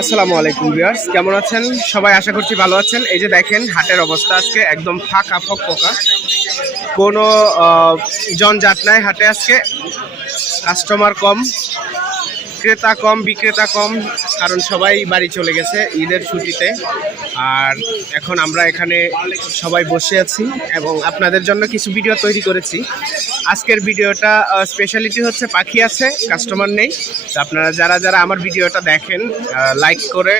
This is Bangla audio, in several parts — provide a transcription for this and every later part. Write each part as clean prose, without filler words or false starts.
আসসালামু আলাইকুম ভিউয়ার্স, কেমন আছেন সবাই? আশা করছি ভালো আছেন। এই যে দেখেন হাটের অবস্থা আজকে একদম ফাঁকা ফকফকা, কোনো জনজাট নাই হাটে। আজকে কাস্টমার কম, ক্রেতা কম, বিক্রেতা কম, কারণ সবাই বাড়ি চলে গেছে ঈদের ছুটিতে। আর এখন আমরা এখানে সবাই বসে আছি এবং আপনাদের জন্য কিছু ভিডিও তৈরি করেছি। আজকের ভিডিওটা স্পেশালিটি হচ্ছে পাখি আছে, কাস্টমার নেই। তো আপনারা যারা যারা আমার ভিডিওটা দেখেন লাইক করে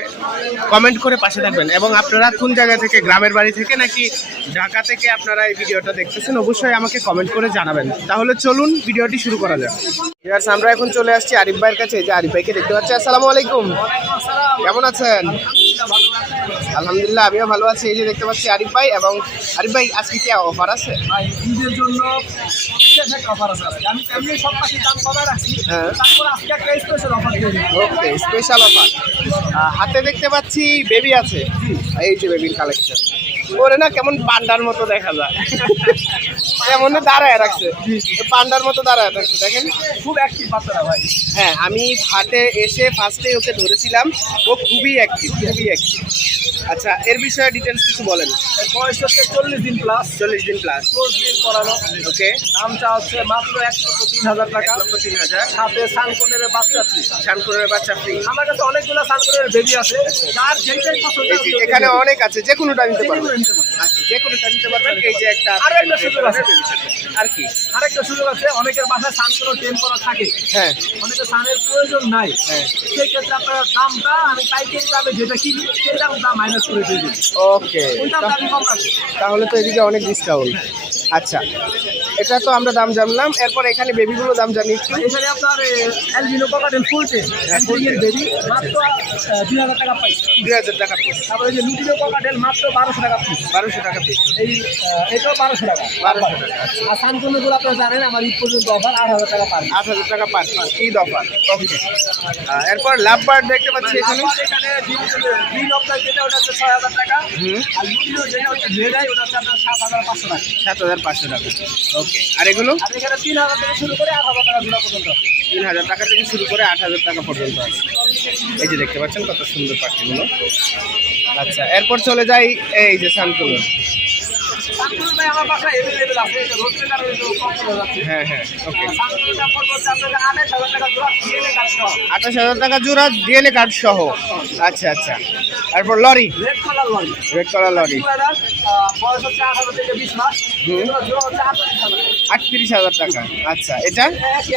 কমেন্ট করে পাশে থাকবেন। এবং আপনারা কোন জায়গা থেকে, গ্রামের বাড়ি থেকে নাকি ঢাকা থেকে আপনারা এই ভিডিওটা দেখতেছেন অবশ্যই আমাকে কমেন্ট করে জানাবেন। তাহলে চলুন ভিডিওটি শুরু করা যাক। ভিউয়ার্স, আমরা এখন চলে আসছি আরিফ ভাইয়ের কাছে। এই যে আরিফ ভাইকে দেখতে পাচ্ছি। আসসালামু আলাইকুম, কেমন আছেন? আলহামদুলিল্লাহ, আমিও ভালো আছি। এই যে দেখতে পাচ্ছি আরিফ ভাই। এবং আরিফ ভাই, আজকে কি অফার আছে? ঈদের জন্য অফার আছে। আমি এমনি সব পাখির দাম কমায় রাখছি, তারপর আজকে একটা স্পেশাল অফার দিয়ে দিই। ওকে, স্পেশাল অফার। হাতে দেখতে পাচ্ছি বেবি আছে। এই যে বেবির কালেকশন, ওরে না কেমন পান্ডার মতো দেখা যায়, এমন দাঁড়ায় রাখছে, পান্ডার মতো দাঁড়ায় রাখছে। দেখেন খুব অ্যাক্টিভ বাচ্চারা ভাই। হ্যাঁ, আমি হাটে এসে ফার্স্টে ওকে ধরেছিলাম, ও খুবই অ্যাক্টিভ, খুবই অ্যাক্টিভ। আচ্ছা, এর বিষয়ে ডিটেলস কিছু বলেন। এর বয়স হচ্ছে 40 দিন প্লাস। 40 দিন প্লাস, 10 দিন করানো। ওকে। দামটা হচ্ছে মাত্র 1,03,000 টাকা। 1,03,000। সাথে সানকনের বাচ্চা ফ্রি। শানকুরের বাচ্চা ফ্রি। আমার কাছে অনেকগুলো সানকনের বেবি আছে, যার যেটাই পছন্দ এই যে এখানে অনেক আছে, যে কোনোটা নিতে পারবেন। আচ্ছা, যে কোনোটা নিতে পারবেন। এই যে একটা আরেকটা সুযোগ আছে। আর কি আরেকটা সুযোগ আছে, অনেকের বাসায় সানকনের টেম করা থাকে, হ্যাঁ অনেকের সানের প্রয়োজন নাই। হ্যাঁ, সেই ক্ষেত্রে আপনার দামটা আমি পাইকারি দামে যেটা কিনি সেটা দাম মাইনাস করে দিয়ে দিই। ওকে। ওইটা আমি কম রাখি। তাহলে তো এদিকে অনেক ডিসকাউন্ট। আচ্ছা, এটা তো আমরা দাম জানলাম। এরপর এখানে বেবিগুলো দাম জানি একটু। এখানে আপনার অ্যালবিনো ককাটেল ফুল টেম বেবি মাত্র 2,000 টাকা পাই। 2,000 টাকা পিস। তারপরে যে লুটিনো ককাটেল মাত্র 1200 টাকা পিস। 1200 টাকা পিস। এটাও 1200 টাকা। 1200 টাকা। আর সানকোনগুলো আপনারা জানেন আমার ঈদ পর্যন্ত অফার 8,000 টাকা পার। 8,000 টাকা পার পিস, ঈদ অফার। ওকে। এরপর লাভ বার্ড দেখতে পাচ্ছি এখানে। এখানে গ্রিন অফলাইন যেটা ওটা হচ্ছে 6,000 টাকা। আর লুটিনো যেটা হচ্ছে রেড আই ওটা হচ্ছে আপনার 7,500 টাকা। 7,500 টাকা। ওকে। আর এগুলো আর এখানে 3,000 থেকে শুরু করে 8,000 টাকা জোড়া পর্যন্ত। 3,000 টাকা থেকে শুরু করে 8,000 টাকা পর্যন্ত আছে। এই যে দেখতে পাচ্ছেন কত সুন্দর পাখিগুলো। আচ্ছা, এরপর চলে যাই এই যে সানকুলো। সানকুলো ভাই আমার বাসায় अवेलेबल আছে, এটা রোডের কারণে একটু কম চলে যাচ্ছে। হ্যাঁ হ্যাঁ, ওকে। সানকুলোটা পড়বে আপনাদের 28,000 টাকা জোড়া ডিএনএ কার্ড সহ। 28,000 টাকা জোড়া, ডিএনএ কার্ড সহ। আচ্ছা আচ্ছা। এরপর lorry, red colour lorry. Red colour lorry. বয়স হচ্ছে 18 থেকে 20 মাস। এগুলো জোড়া হচ্ছে 38,000 টাকা। 38,000 টাকা। আচ্ছা, এটা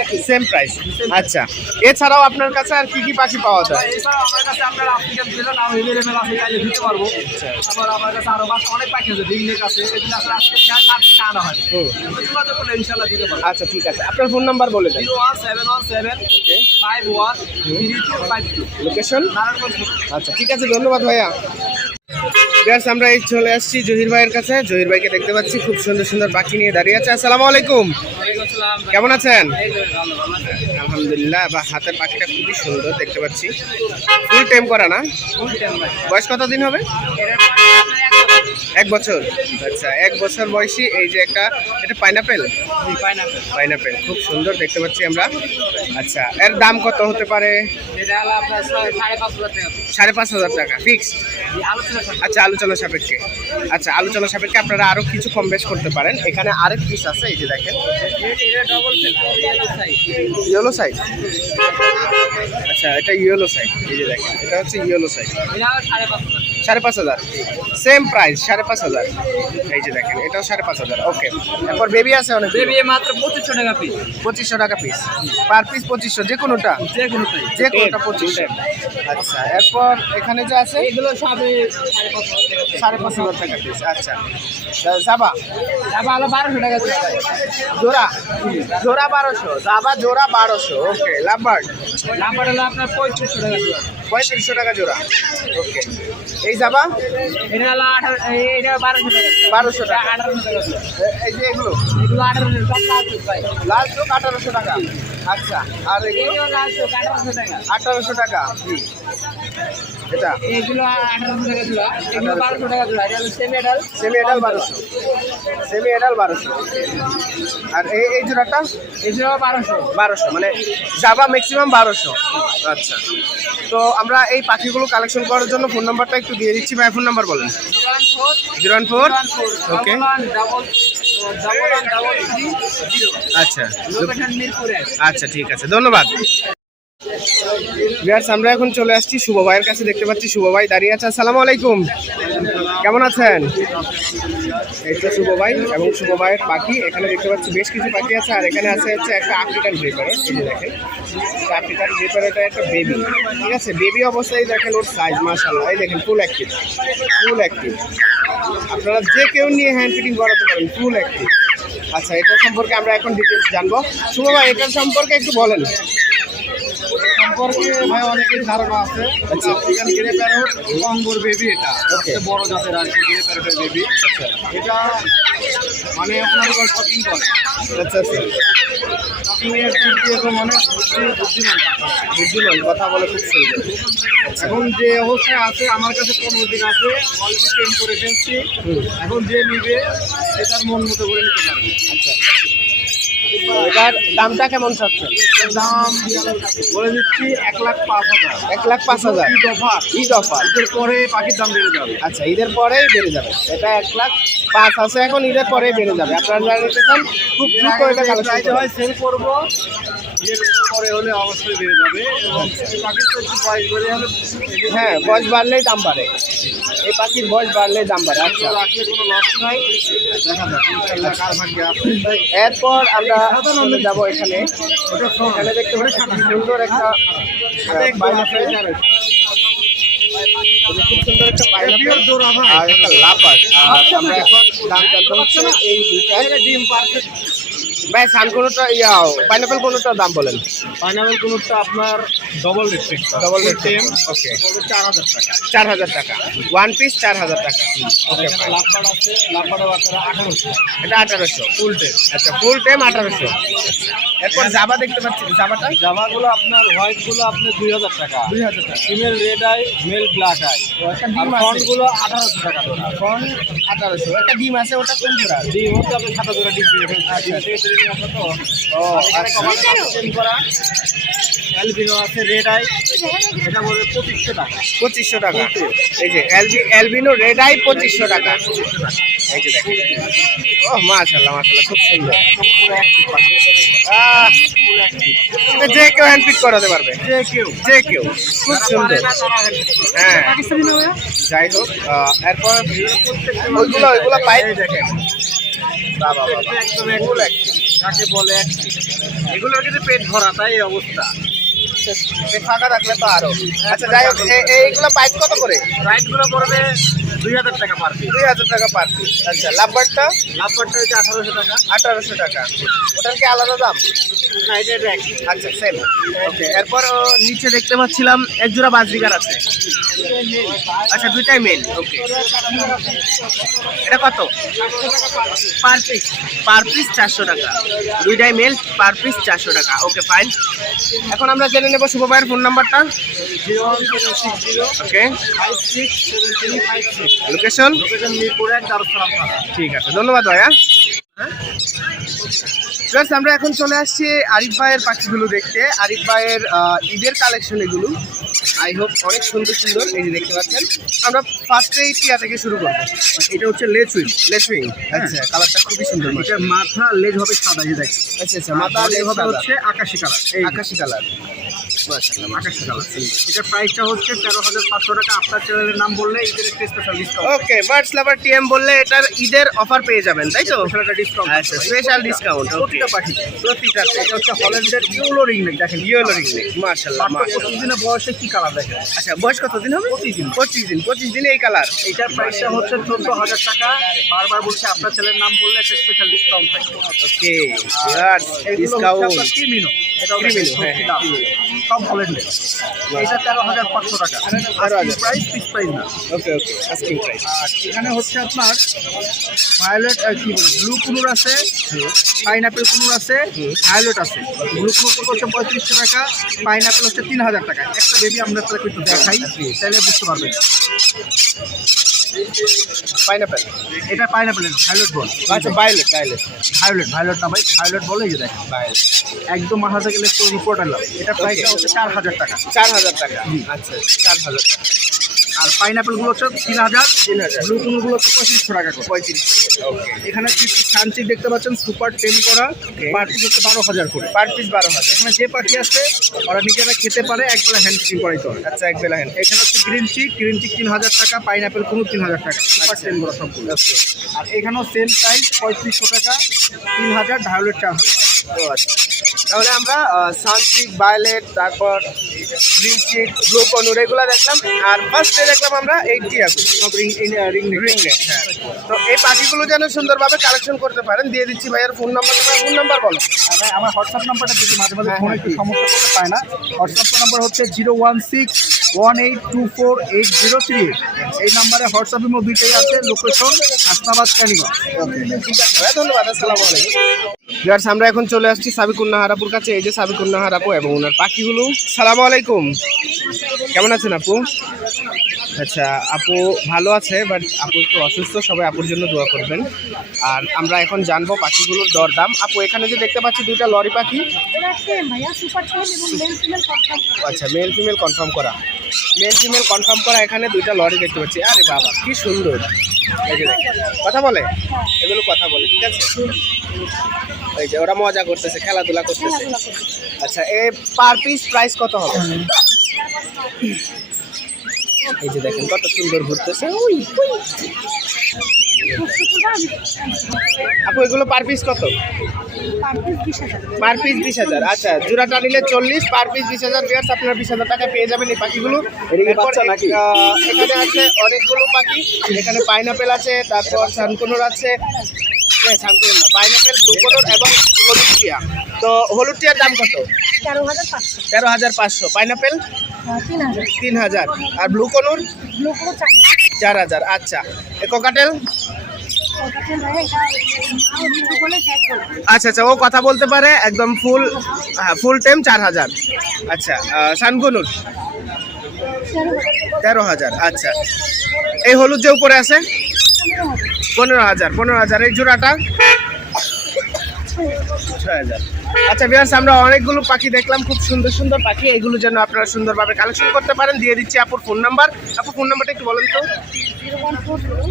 একই। Same price. আচ্ছা, এছাড়াও আপনার কাছে আর কি কি পাখি পাওয়া যায়? এছাড়াও আমার কাছে আপনার আফ্রিকান প্লেন আর अवेलेबल আছে, চাইলে দিতে পারবো। আবার আমার কাছে আরো বাচ্চা অনেক পাখি আছে, ডিংনেক আছে, এগুলো আসলে আজকে আনা হয়। যোগাযোগ করলে ইনশাআল্লাহ দিতে পারবো। আচ্ছা, ঠিক আছে। আপনার ফোন নাম্বার বলে দেন। 01717 513252। লোকেশন? নারায়ণগঞ্জ। আচ্ছা, ঠিক আছে, ধন্যবাদ ভাইয়া। ভিউয়ার্স, আমরা এই চলে আসছি জহির ভাইয়ের কাছে। জহির ভাইকে দেখতে পাচ্ছি খুব সুন্দর সুন্দর পাখি নিয়ে দাঁড়িয়ে আছে। আসসালামু আলাইকুম, কেমন আছেন? আলহামদুলিল্লাহ। বা হাতের পাখিটা খুবই সুন্দর দেখতে পাচ্ছি, ফুল টাইম করা না? বয়স কত দিন হবে? 1 বছর। আচ্ছা, 1 বছর বয়সী। এই যে একটা, এটা পাইনাপেল। পাইনাপেল খুব সুন্দর দেখতে পাচ্ছি আমরা। আচ্ছা, এর দাম কত হতে পারে? 5,500 টাকা ফিক্সড। আচ্ছা, আলোচনা সাপেক্ষে। আচ্ছা, আলোচনা সাপেক্ষে আপনারা আরো কিছু কম বেশ করতে পারেন। এখানে আরেক পিস আছে, এই যে দেখেন, ইয়েলো সাইড। আচ্ছা, এটা ইয়েলো সাইড। এই যে দেখেন, এটা হচ্ছে ইয়েলো সাইড। 5,500। Same price, 5,500। এই যে দেখেন, এটাও 5,500। ওকে। এরপর বেবি আছে অনেক। বেবি মাত্র 2,500 টাকা পিস। 2,500 টাকা পিস, পার পিস 2,500। যে কোনোটা? যে কোনোটাই। যে কোনোটা 2,500। আচ্ছা, এরপর এখানে যে আছে এগুলো সবে 5,500 টাকা পিস। আচ্ছা, জাবা হলো 1,200 টাকা জোড়া, জোড়া 1,200। জাবা জোড়া 1,200। ওকে। লাভবার্ড নাম্বার হলো আপনার 3,500 টাকা জোড়া। 3,500 টাকা জোড়া। ওকে। এই জাবা এটা হলো 1200 টাকা। 1,200 টাকা। 1,800 টাকা। এই যে এগুলো এগুলো 1,800 টাকা ভাই। লাল চোখ 1,800 টাকা। আচ্ছা, আর এগুলো 1800 টাকা। এটা এগুলো 1800 টাকা জোড়া, এগুলো 1200 টাকা জোড়া। এটা হলো সেমি এডাল। সেমি এডাল 1200, সেমি এডাল 1200। আর এই জোড়াটা এই জোড়া 1200, মানে জাবা ম্যাক্সিমাম 1200। আচ্ছা, তো আমরা এই পাখিগুলো কালেকশন করার জন্য ফোন নাম্বারটা একটু দিয়ে দিচ্ছি ভাই, ফোন নাম্বার বলেন। 014 ওকে আচ্ছা আচ্ছা, ঠিক আছে, ধন্যবাদ। ভিউয়ার্স, আমরা এখন চলে আসছি শুভ ভাইয়ের কাছে। দেখতে পাচ্ছি শুভ ভাই দাঁড়িয়ে আছে। আসসালামু আলাইকুম, কেমন আছেন? এই তো শুভ ভাই এবং শুভ ভাইয়ের পাখি। এখানে দেখতে পাচ্ছি বেশ কিছু পাখি আছে, আর এখানে আছে হচ্ছে একটা আফ্রিকান গ্রে প্যারট। এই যে দেখেন, আফ্রিকান গ্রে প্যারটের একটা বেবি, ঠিক আছে, বেবি অবস্থায় দেখেন ওর সাইজ মাশাআল্লাহ। এই দেখেন ফুল অ্যাক্টিভ, ফুল অ্যাক্টিভ। আপনারা যে কেউ নিয়ে হ্যান্ড ফিটিং করাতে পারেন, ফুল অ্যাক্টিভ। আচ্ছা, এটার সম্পর্কে আমরা এখন ডিটেলস জানবো। শুভ ভাই, এটার সম্পর্কে একটু বলেন। সম্পর্কে ভাই অনেকের ধারণা আছে। আচ্ছা, আফ্রিকান গ্রে প্যারট কঙ্গোর বেবি, এটা সবচেয়ে বড় জাতের আর কি গ্রে প্যারটের বেবি। এটা মানে আপনার শপিং করে। আচ্ছা আচ্ছা, শপিংয়ের দিক দিয়ে তো মানে বুদ্ধিমান, বুদ্ধিমান, কথা বলে খুব সুন্দর। এখন যে অবস্থায় আছে আমার কাছে 15 দিন আছে, অলরেডি ট্রেন করে ফেলছি। এখন যে নিবে সেটার মন মতো করে নিতে পারবে। আচ্ছা, এটার দামটা কেমন চাচ্ছেন? দাম বলে দিচ্ছি 1,05,000। 1,05,000 ঈদ অফার। ঈদ অফার। ঈদের পরে পাখির দাম বেড়ে যাবে। আচ্ছা, ঈদের পরেই বেড়ে যাবে। এটা 1,05,000 আছে এখন, ঈদের পরেই বেড়ে যাবে। আপনারা যারা নিতে চান খুব দ্রুত এটা কালেকশন হয় সেল করবো, ঈদের পরে হলে অবশ্যই বেড়ে যাবে। এবং এই পাখির তো একটু বয়স বেড়ে হলে হ্যাঁ, বয়স বাড়লেই দাম বাড়ে। এই পাখির বয়স বাড়লেই দাম বাড়ে। আচ্ছা, রাখলে কোনো লস নাই। দেখা যাক ইনশাআল্লাহ কার ভাগ্যে আছে। এরপর আমরা চলে যাবো এখানে। এখানে দেখতে পাচ্ছি খুব সুন্দর একটা পাইনাপেল, খুব সুন্দর একটা পাইনাপেল আর একটা লাপার। আমরা এখন দাম জানতে হচ্ছে এই দুইটা ডিম পারছে। ভাই। সান কোনোটা পাইনাপেল কোনোটার দাম বলেন। পাইনাপেল কোনোটা আপনার ডবল রেট, ডবল রেট টেম, ওকে, 4,000 টাকা। 4,000 টাকা, ওয়ান পিস 4,000 টাকা। ওকে, এখানে লাভবার আছে, লাভবারের বাচ্চারা 1800 টাকা। এটা 1800 ফুল টেম। আচ্ছা, ফুল টাইম 1800। এরপর জাবা দেখতে পাচ্ছি, জাবাটা জামাগুলো আপনার হোয়াইট গুলো আপনার 2,000 টাকা। 2,000 টাকা। Female red eye, male black eye. একটা আর ডিম আছে, ফন্ট গুলো 1800 টাকা জোড়া। ফোন 1800। একটা ডিম আছে, ওটা কোন জোড়া? ডিম হচ্ছে আপনি 7 জোড়া ডিম পেয়ে ফেলছেন। ডিম থেকে সেরে নিয়ে আসা তো। ও এখানে আচ্ছা, কমানো চেঞ্জ করা। অ্যালবিনো আছে রেড আই, এটা বলে 2500 টাকা। 2500 টাকা। এই যে অ্যালবিনো রেড আই 2500 টাকা। এই যে দেখেন, ও মাশাআল্লাহ মাশাআল্লাহ, খুব সুন্দর। এটা যে কেউ হ্যান্ড ফিট করাতে পারবে, যে কেউ যে কেউ, খুব সুন্দর। হ্যাঁ, পাকিস্তানি না ভাইয়া? যাই হোক, এরপর ওইগুলো পাই দেখেন বাবা একদম ফুল কাকে বলে এগুলোর কিন্তু পেট ভরা, তাই এই অবস্থা। ফাঁকা রাখলে তো আরো। আচ্ছা, যাই হোক, এইগুলো পাইপ কত করে? রাইট গুলো পড়বে 2,000 টাকা পার পিস। 2,000 টাকা পার পিস। আচ্ছা, লাভবারটা লাভবারটা হচ্ছে 1800 টাকা। 1800 টাকা। ওটার কি আলাদা দাম? না, এটা এক। আচ্ছা, সেম। ওকে, এরপর নিচে দেখতে পাচ্ছিলাম এক জোড়া বাজরিকার আছে। আচ্ছা, দুইটাই মেল। ওকে, এটা কত? Per piece. পার পিস 400 টাকা। দুইটাই মেল, পার পিস 400 টাকা। ওকে, ফাইন। এখন আমরা জেনে নেব শুভ ভাইয়ের ফোন নাম্বারটা। 01760 ওকে, 567356। লোকেশন? লোকেশন মিরপুর 1, দারুসালাম থানা। ঠিক আছে, ধন্যবাদ ভাইয়া। প্লাস আমরা এখন চলে আসছি আরিফ ভাইয়ের পাখিগুলো দেখতে। আরিফ ভাইয়ের ঈদের কালেকশন এগুলো, আই হোপ অনেক সুন্দর সুন্দর। এই যে দেখতে পাচ্ছেন, আমরা ফার্স্টেই টিয়া থেকে শুরু করবো। এটা হচ্ছে লেচুইং। লেসুইং, আচ্ছা, কালারটা খুবই সুন্দর। এটা মাথা লেজ হবে সাদা, এই দেখেন। আচ্ছা আচ্ছা, মাথা লেজ হবে সাদা। হচ্ছে আকাশি কালার। আকাশি কালার, মাশাআল্লাহ, আকাশি কালার। এটার প্রাইসটা হচ্ছে 13,500 টাকা। আপনার চ্যানেলের নাম বললে ঈদের একটা স্পেশাল ডিসকাউন্ট। ওকে, বার্ডস লাভার টিএম বললে এটার ঈদের অফার পেয়ে যাবেন, তাই তো? স্পেশাল একটা ডিসকাউন্ট। আচ্ছা, স্পেশাল ডিসকাউন্ট প্রতিটা পাখি। প্রতিটা। এটা হচ্ছে হল্যান্ডের ইয়েলো রিংনেক, দেখেন ইয়েলো রিংনেক, মাশাআল্লাহ মাশাআল্লাহ। 25 দিনের বয়সে কি কালার দেখেন। আচ্ছা, বয়স কতদিন হবে? 25 দিন এই কালার। এটার প্রাইসটা হচ্ছে 14,000 টাকা। বারবার বলছি আপনার ছেলের নাম বললে একটা স্পেশাল ডিসকাউন্ট থাকবে। ওকে, ডিসকাউন্ট। ক্রিমিনো, এটা ক্রিমিনো, হ্যাঁ হ্যাঁ, সব হল্যান্ডের। এটা 13,500 টাকা। 13,500 প্রাইস ফিক্স প্রাইস না। ওকে ওকে, আস্কিং প্রাইস। আর এখানে হচ্ছে আপনার ভায়োলেট কি ব্লু কুনুর আছে, পাইনাপেল কুনুর আছে, ভায়োলেট আছে। ব্লু কুনুর পড়বে হচ্ছে 3500 টাকা, পাইনাপেল হচ্ছে 3000 টাকা। একটা বেবি আমরা আপনাকে একটু দেখাই, তাহলে বুঝতে পারবেন। পাইনাপেল, এটা পাইনাপেলের ভায়োলেট বল। আচ্ছা ভায়োলেট ভায়োলেট ভায়োলেট না ভাই, ভায়োলেট বলে এই যে দেখেন, ভায়োলেট। একদম মাথা থেকে রিপোর্ট আনলাম। এটা প্রাইসটা হচ্ছে 4000 টাকা। 4000 টাকা, আচ্ছা 4000 টাকা। আর পাইনাপেলগুলো হচ্ছে 3000, 3000, ব্লু কুনুরগুলো হচ্ছে 3500 টাকা করে। 3500, ওকে। এখানে কিছু সানচিক দেখতে পাচ্ছেন, সুপার টেম করা, পার পিস হচ্ছে 12,000 করে। Per piece 12,000। এখানে যে পাখি আছে ওরা নিজেরা খেতে পারে, একবেলা হ্যান্ড স্টিম করাইতে হয়। আচ্ছা এক বেলা হ্যান্ড। এখানে হচ্ছে গ্রিন চিক 3000 টাকা, পাইনাপেল কোনো 3000 টাকা, সুপার টেম করা সবগুলো। আর এখানেও সেম প্রাইস 3500 টাকা, 3000, ভায়োলেট 4000। ও আচ্ছা, তাহলে আমরা সানচিক, ভায়োলেট, তারপর গ্রিন চিক, ব্লু কনুর এগুলো দেখলাম। আর ফার্স্টে দেখলাম আমরা এই টিয়াকু, সব রিং রিংনেট। হ্যাঁ, তো এই পাখিগুলো যেন সুন্দরভাবে কালেকশন করতে পারেন, দিয়ে দিচ্ছি ভাইয়ের ফোন নাম্বার। ফোন নাম্বার বলো। আমার হোয়াটসঅ্যাপ নাম্বারটা যদি মাঝে মাঝে হ্যাঁ, ফোনে একটু সমস্যা করতে পায় না। হোয়াটসঅ্যাপ নাম্বার হচ্ছে 01618248038। এই নাম্বারে হোয়াটসঅ্যাপ ইমো দুইটাই আছে। লোকেশন হাসনাবাদ কানিগঞ্জ। ঠিক আছে ভাই, ধন্যবাদ। আসসালামু আলাইকুম। ভিউয়ার্স, আমরা এখন চলে আসছি সাবিকুন্না হারাপুর কাছে। এই যে সাবিকুন্না হারাপু এবং ওনার পাখিগুলো। সালামু আলাইকুম, কেমন আছেন আপু? আচ্ছা, আপু ভালো আছে, বাট আপু একটু অসুস্থ, সবাই আপুর জন্য দোয়া করবেন। আর আমরা এখন জানবো পাখিগুলোর দরদাম। আপু এখানে যে দেখতে পাচ্ছি দুইটা লরি পাখি, আচ্ছা মেল ফিমেল কনফার্ম করা, মেল ফিমেল কনফার্ম করা। এখানে দুইটা লরি দেখতে পাচ্ছি। আরে বাবা কি সুন্দর, এই যে দেখেন, কথা বলে, এগুলো কথা বলে, ঠিক আছে। এই যে ওরা মজা করতেছে, খেলাধুলা করতেছে। আচ্ছা, এ পার পিস প্রাইস কত হবে? এই যে দেখেন কত সুন্দর ঘুরতেছে। আপু এগুলো পার পিস কত? Per piece 20,000। আচ্ছা, জোড়াটা নিলে 40, পার পিস 20,000। ভিউয়ার্স, আপনারা 20,000 টাকা পেয়ে যাবেন এই পাখিগুলো। এরপর এখানে আছে অনেকগুলো পাখি। এখানে পাইনাপেল আছে, তারপর সানকোনর আছে, সানকোনর না, পাইনাপেল, ব্লু কলর এবং হলুদ টিয়া। তো হলুদ টিয়ার দাম কত? 13,500। পাইনাপেল 3,000। আর ব্লু কলর 4,000। আচ্ছা, এ ককাটেল? আচ্ছা আচ্ছা, ও কথা বলতে পারে, একদম ফুল টাইম 4,000। আচ্ছা, সানকনুর 13,000। আচ্ছা, এই হলুদ যে উপরে আছে 15,000। 15,000। এই জোড়াটা 6,000। আচ্ছা ভিউয়ার্স, আমরা অনেকগুলো পাখি দেখলাম, খুব সুন্দর সুন্দর পাখি। এগুলো যেন আপনারা সুন্দরভাবে কালেকশন করতে পারেন, দিয়ে দিচ্ছি আপুর ফোন নাম্বার। আপুর ফোন নাম্বারটা একটু বলেন তো।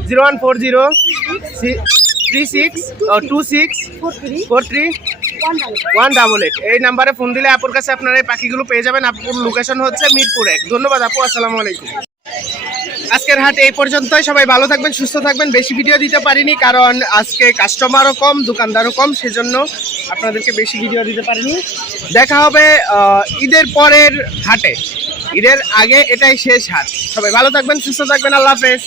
0140264343 এই নাম্বারে ফোন দিলে আপুর কাছে আপনারা এই পাখিগুলো পেয়ে যাবেন। আপুর লোকেশন হচ্ছে মিরপুর 1। ধন্যবাদ আপু, আসসালামু আলাইকুম। আজকের হাট এই পর্যন্তই। সবাই ভালো থাকবেন, সুস্থ থাকবেন। বেশি ভিডিও দিতে পারিনি কারণ আজকে কাস্টমারও কম, দোকানদারও কম, সেজন্য আপনাদেরকে বেশি ভিডিও দিতে পারিনি। দেখা হবে ঈদের পরের হাটে। ঈদের আগে এটাই শেষ হাট। সবাই ভালো থাকবেন, সুস্থ থাকবেন। আল্লাহ হাফেজ।